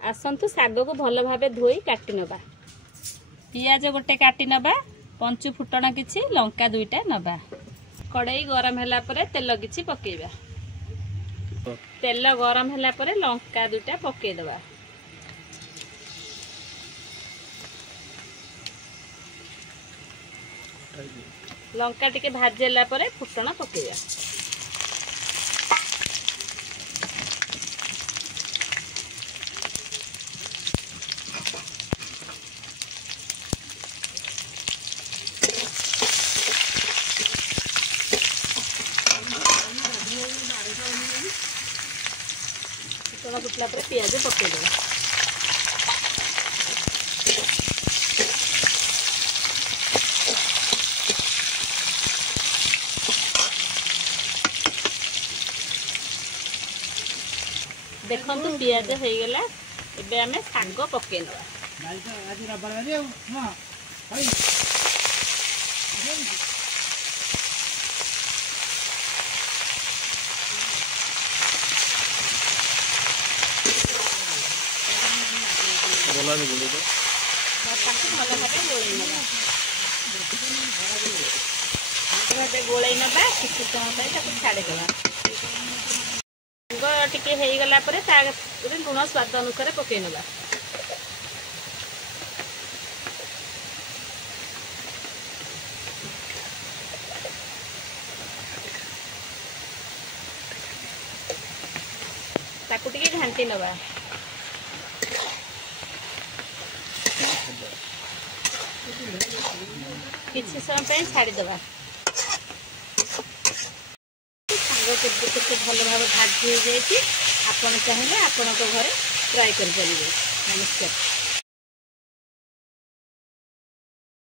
आसतु शाग को भल भाव धोई काटी नबा। पियाज गोटे काटी नबा, पंचु फुटण किछि, लंका दुईटा नबा। कड़ाई गरम होला परे तेल किछि पकेइबा। तेल गरम होला परे लंका दुईटा पकेइ दबा। लंका टिके भाजेला परे फुटण पकेइबा। फुटण फुटला परे पियाज पकेइबा। देखंतु पियाज हो गला। एबे हमें शाग पके नबा। गोलई नबा किसी समय छाड़ी देवा। टिके हो गला परे लुण स्वाद अनुसार पकई नबा। ताकू टिके घांटी नबा। किसी समय छाड़ी देवा। केते भल भाव भाजी हो जाए। आपण चाहिए आपण घरे ट्राए कर। नमस्कार।